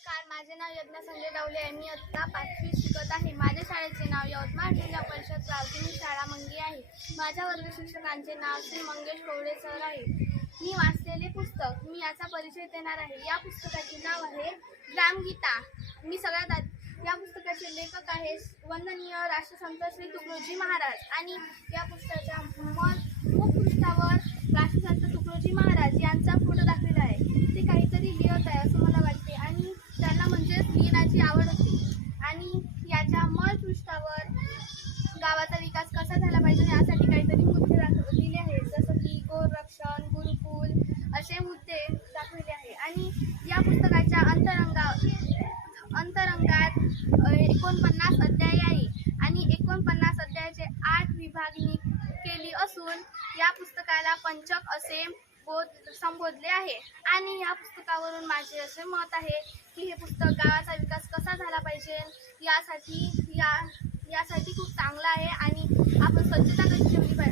नमस्कार माझे नाव यज्ञ संजय डावले आहे. मी आत्ता पाचवी शिकत आहे. माझ्या शाळेचे नाव यवतमाळ जिल्हा परिषद प्राथमिक शाळा मंगी आहे. माझ्या वर्ग शिक्षकांचे नाव श्री मंगेश कोवळे सर आहे. मी वाचलेले पुस्तक मी याचा परिचय देणार आहे. या पुस्तकाचे नाव आहे ग्रामगीता. मी सगळ्यात आधी या पुस्तकाचे लेखक आहे वंदनीय राष्ट्रसंत श्री तुकडोजी महाराज. आणि या पुस्तकाच्या म- मुखपृष्ठावर राष्ट्रसंत तुकडोजी महाराज यांचा फोटो दाखलेला आहे ते काहीतरी लिहित आहे असं मला वाटते आणि त्यांना म्हणजेच आवड होती. आणि याच्या मल पृष्ठावर गावाचा विकास कसा झाला पाहिजे यासाठी काहीतरी मुद्दे दाखवलेले आहेत. जसं की गोरक्षण गुरुकुल असे मुद्दे दाखवले आहे आणि या पुस्तकाच्या अंतरंगा अंतरंगात एकोणपन्नास अध्याय आहे. आणि एकोणपन्नास अध्यायाचे आठ विभागणी केली असून या पुस्तकाला पंचक असे बोध संबोधले आहे. आणि या पुस्तकावरून माझे असे मत आहे की हे पुस्तक गावाचा विकास कसा झाला पाहिजे? यासाठी या यासाठी खूप चांगलं आहे आणि आपण स्वच्छता कशी ठेवली पाहिजे?